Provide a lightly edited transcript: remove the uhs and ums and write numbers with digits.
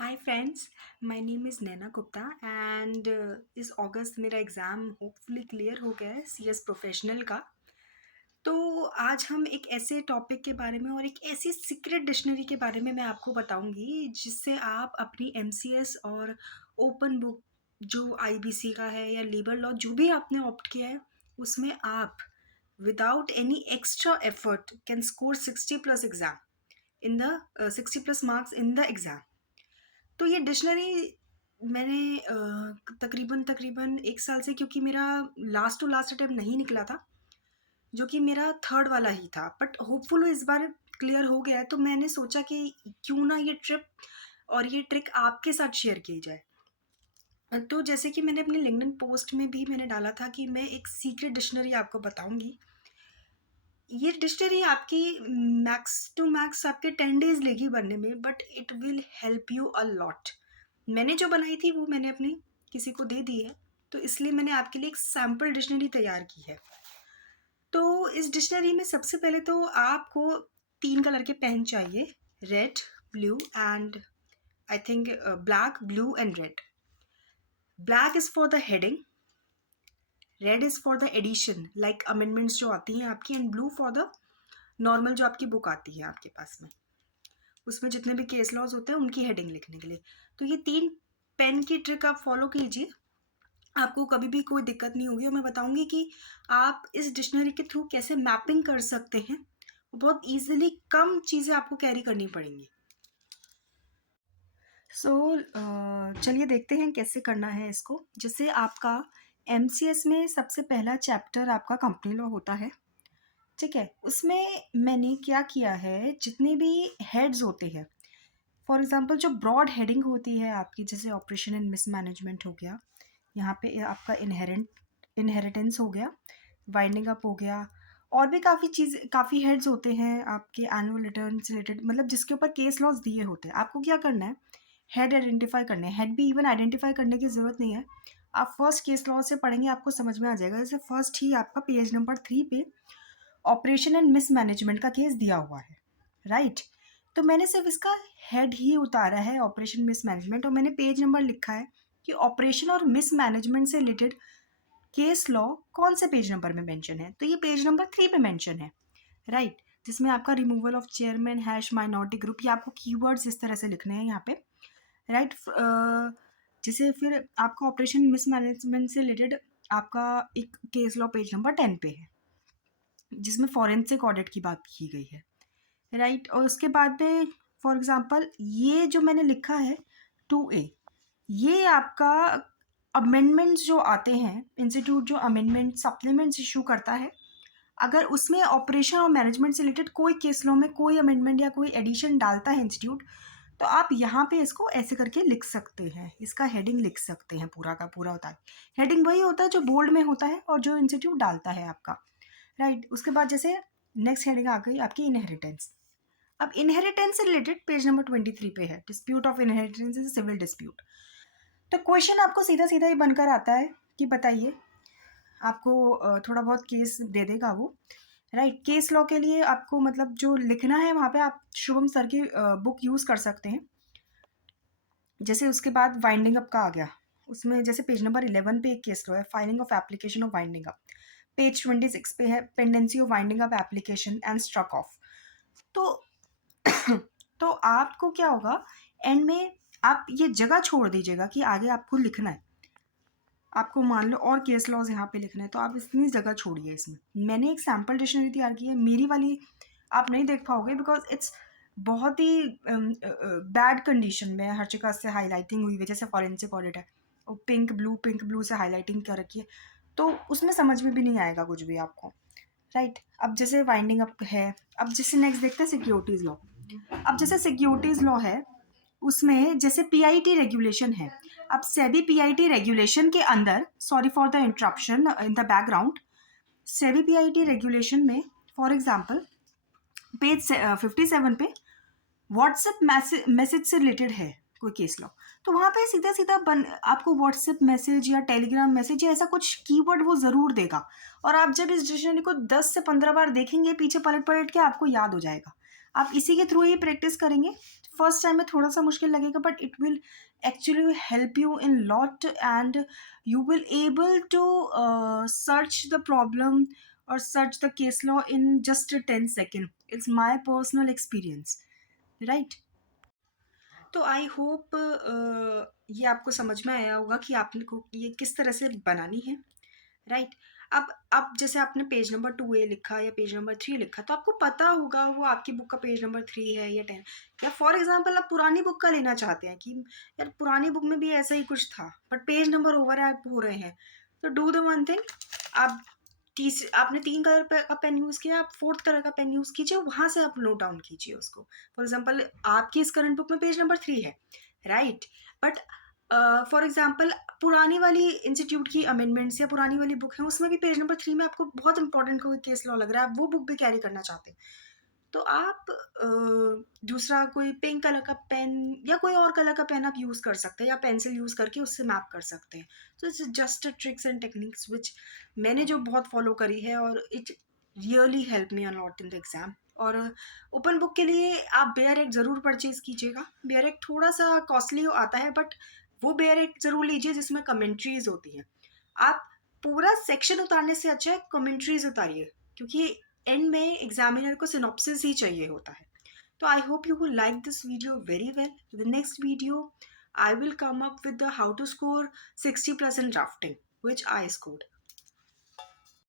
Hi friends, my name is Naina Gupta and इस अगस्त मेरा exam hopefully clear हो गया है सीएस प्रोफेशनल का। तो आज हम एक ऐसे टॉपिक के बारे में और एक ऐसी सीक्रेट डिक्शनरी के बारे में मैं आपको बताऊंगी जिससे आप अपनी एमसीएस और ओपन बुक जो आईबीसी का है या लेबर लॉ जो भी आपने ऑप्ट किया है उसमें आप without any extra effort can score 60 plus exam in the 60 plus marks in the exam. तो ये डिक्शनरी मैंने तकरीबन तकरीबन 1 साल से, क्योंकि मेरा लास्ट टू लास्ट अटेम्प्ट नहीं निकला था, जो कि मेरा थर्ड वाला ही था, बट होपफुल इस बार क्लियर हो गया है, तो मैंने सोचा कि क्यों ना ये ट्रिप और ये ट्रिक आपके साथ शेयर की जाए। तो जैसे कि मैंने अपने लिंक्डइन पोस्ट में भी मैंने डाला था कि मैं एक सीक्रेट डिक्शनरी आपको बताऊंगी। ये डिक्शनरी आपकी मैक्स टू मैक्स आपके 10 डेज लेगी बनने में, but it will help you a lot. मैंने जो बनाई थी वो मैंने अपनी किसी को दे दी है, तो इसलिए मैंने आपके लिए एक सैम्पल डिक्शनरी तैयार की है। तो इस डिक्शनरी में सबसे पहले तो आपको 3 कलर के पेन चाहिए, red, blue and I think black, blue and red. Black is for the heading, red is for the addition like amendments जो आती हैं आपकी, and blue for the normal जो आपकी बुक आती है आपके पास में, उसमें जितने भी केस लॉज होते हैं उनकी हेडिंग लिखने के लिए। तो ये 3 पेन की ट्रिक आप फॉलो कीजिए, आपको कभी भी कोई दिक्कत नहीं होगी, और मैं बताऊंगी कि आप इस डिक्शनरी के थ्रू कैसे मैपिंग कर सकते हैं। बहुत इजीली कम चीज़ें आपको कैरी करनी पड़ेंगी। सो चलिए देखते हैं कैसे करना है इसको। जैसे आपका एमसीएस में सबसे पहला चैप्टर आपका कंपनी लॉ होता है, ठीक है। उसमें मैंने क्या किया है, जितने भी हेड्स होते हैं, फॉर एग्जांपल जो ब्रॉड हेडिंग होती है आपकी, जैसे ऑपरेशन एंड मिसमैनेजमेंट हो गया, यहाँ पे आपका इनहेरिटेंस हो गया, वाइंडिंग अप हो गया, और भी काफ़ी हेड्स होते हैं आपके एनुअल रिटर्न से रिलेटेड, मतलब जिसके ऊपर केस लॉज दिए होते हैं। आपको क्या करना है, हेड आइडेंटिफाई करने हैं। हेड भी इवन आइडेंटिफाई करने की ज़रूरत नहीं है, आप फर्स्ट केस लॉ से पढ़ेंगे आपको समझ में आ जाएगा। जैसे फर्स्ट ही आपका पेज नंबर 3 पे ऑपरेशन एंड मिसमैनेजमेंट का केस दिया हुआ है, राइट। तो मैंने सिर्फ इसका हेड ही उतारा है, ऑपरेशन मिसमैनेजमेंट, और मैंने पेज नंबर लिखा है कि ऑपरेशन और मिसमैनेजमेंट से रिलेटेड केस लॉ कौन से पेज नंबर में मेंशन है। तो ये पेज नंबर 3 पे मेंशन है, राइट। जिसमें आपका removal of chairman hash minority group, ये आपको कीवर्ड्स इस तरह से लिखने हैं यहाँ पे, राइट। जैसे फिर आपका ऑपरेशन मिसमैनेजमेंट से रिलेटेड आपका एक केस लॉ पेज नंबर 10 पे है, जिसमें फॉरेंसिक ऑडिट की बात की गई है, राइट। और उसके बाद में फॉर एग्जांपल ये जो मैंने लिखा है 2A, ये आपका अमेंडमेंट्स जो आते हैं, इंस्टीट्यूट जो अमेंडमेंट सप्लीमेंट्स इशू करता है, अगर उसमें ऑपरेशन और मैनेजमेंट से रिलेटेड कोई केस लॉ में कोई अमेंडमेंट या कोई एडिशन डालता है इंस्टीट्यूट, तो आप यहाँ पे इसको ऐसे करके लिख सकते हैं, इसका हेडिंग लिख सकते हैं, पूरा का पूरा होता है। हेडिंग वही होता है जो बोल्ड में होता है और जो इंस्टीट्यूट डालता है आपका, राइट। उसके बाद जैसे नेक्स्ट हेडिंग आ गई आपकी इनहेरिटेंस। अब इनहेरिटेंस से रिलेटेड पेज नंबर 23 पे है, dispute of inheritance is civil dispute. तो क्वेश्चन आपको सीधा सीधा ही बनकर आता है कि बताइए, आपको थोड़ा बहुत केस दे देगा वो, राइट। केस लॉ के लिए आपको मतलब जो लिखना है वहाँ पे आप शुभम सर की बुक यूज़ कर सकते हैं। जैसे उसके बाद वाइंडिंग अप का आ गया, उसमें जैसे पेज नंबर 11 पे एक केस लॉ है, filing of application of winding up. Page 26 पे है pendency of winding up application and struck off. तो तो आपको क्या होगा, एंड में आप ये जगह छोड़ दीजिएगा कि आगे आपको लिखना है, आपको मान लो और केस लॉज यहाँ पे लिखना है, तो आप इतनी जगह छोड़िए। इसमें मैंने एक सैम्पल डिक्शनरी तैयार की है, मेरी वाली आप नहीं देख पाओगे बिकॉज इट्स बहुत ही बैड कंडीशन में, हर जगह से हाईलाइटिंग हुई हुई है, जैसे फॉरेंसिक ऑडिट है, और पिंक ब्लू से हाईलाइटिंग कर रखी है, तो उसमें समझ में भी नहीं आएगा कुछ भी आपको, राइट। अब जैसे वाइंडिंग अप है, अब जैसे नेक्स्ट देखते हैं सिक्योरिटीज़ लॉ। अब जैसे सिक्योरिटीज़ लॉ है, उसमें जैसे पीआईटी रेगुलेशन है। अब सेबी पीआईटी रेगुलेशन के अंदर, sorry for the interruption in the background, SEBI PIT regulation में फॉर एग्जांपल पेज 57 पे व्हाट्सएप मैसेज से रिलेटेड है कोई केस लॉ, तो वहाँ पे सीधा सीधा आपको व्हाट्सएप मैसेज या टेलीग्राम मैसेज या ऐसा कुछ कीवर्ड वो ज़रूर देगा, और आप जब इस डिक्शनरी को 10 से 15 बार देखेंगे, पीछे पलट पलट के आपको याद हो जाएगा। आप इसी के थ्रू ही प्रैक्टिस करेंगे, फर्स्ट टाइम में थोड़ा सा मुश्किल लगेगा, but it will actually help you in lot, and you will able to search the problem or search the case law in just a 10 second. It's my personal experience, right? तो I hope ये आपको समझ में आया होगा कि आपने को ये किस तरह से बनानी है, राइट? अब जैसे आपने पेज नंबर 2A लिखा या पेज नंबर 3 लिखा, तो आपको पता होगा वो आपकी बुक का पेज नंबर 3 है या 10, या फॉर एग्ज़ाम्पल आप पुरानी बुक का लेना चाहते हैं कि यार पुरानी बुक में भी ऐसा ही कुछ था, बट पेज नंबर ओवरलैप हो रहे हैं, तो डू द वन थिंग, आप आपने 3 कलर का पेन यूज़ किया, आप 4th कलर का पेन यूज़ कीजिए, वहाँ से आप नोट डाउन कीजिए उसको। फॉर एग्ज़ाम्पल आपकी इस करंट बुक में पेज नंबर 3 है, राइट? बट फॉर एग्ज़ाम्पल पुरानी वाली इंस्टीट्यूट की अमेंडमेंट्स या पुरानी वाली बुक है, उसमें भी पेज नंबर 3 में आपको बहुत इंपॉर्टेंट कोई केस लॉ लग रहा है, आप वो बुक भी कैरी करना चाहते हैं, तो आप दूसरा कोई पिंक कलर का पेन या कोई और कलर का पेन आप यूज़ कर सकते हैं, या पेंसिल यूज़ करके उससे मैप कर सकते हैं। तो it's just tricks and techniques which मैंने जो बहुत फॉलो करी है, और it really help me a lot in the exam. और ओपन बुक के लिए आप बेयर एक ज़रूर परचेज़ कीजिएगा। बेयर एक थोड़ा सा कॉस्टली आता है, बट वो बेयर एक ज़रूर लीजिए जिसमें कमेंट्रीज होती हैं। आप पूरा सेक्शन उतारने से अच्छा है कमेंट्रीज उतारिए, क्योंकि एंड में एग्जामिनर को सिनॉप्सिस ही चाहिए होता है। तो I hope you will like this video very well. The next video I will come up with the how to score 60+ in drafting, which I scored.